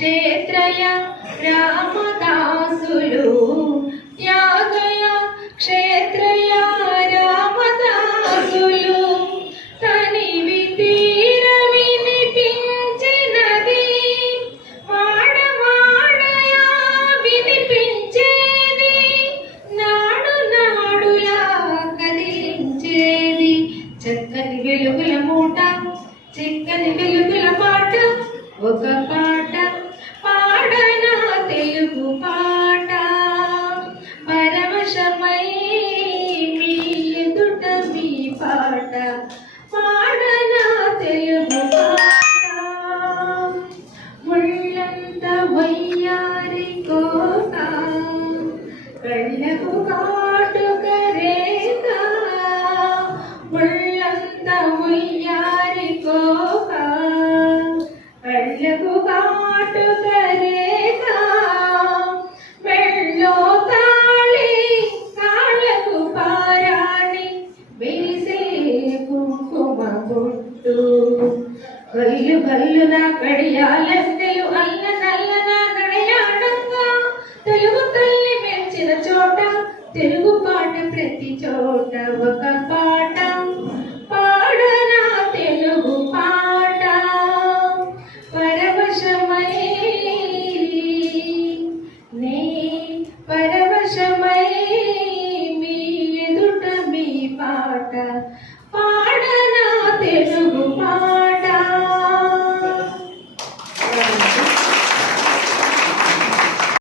క్షేత్రయ రామదాసులు యాగయ క్షేత్రయ రామదాసులు తనివి తీర వినిపించినది వాడవాడయ వినిపించేది నాడు నాడులా కదిలించేది చక్కని వెలుగుల మూట చిక్కని వెలుగుల పాట ఒక పాట పాడనా తెలుగు పాట పరవశమై మీ ఎదుట మీ పాట పాడనా తెలుగు పాట ముళ్ళంత వయ్యారి కోక కళ్ళకు కాటుక రేఖ ముళ్ళంత వయ్యారి కోక కళ్ళకు కాటుక రేఖ మెళ్ళో తాళి కాళ్ళకు పారాణి వేసే కుంకుమ బొట్టు గల్లు గల్లున కడియాలెందెలు అల్ల నల్లన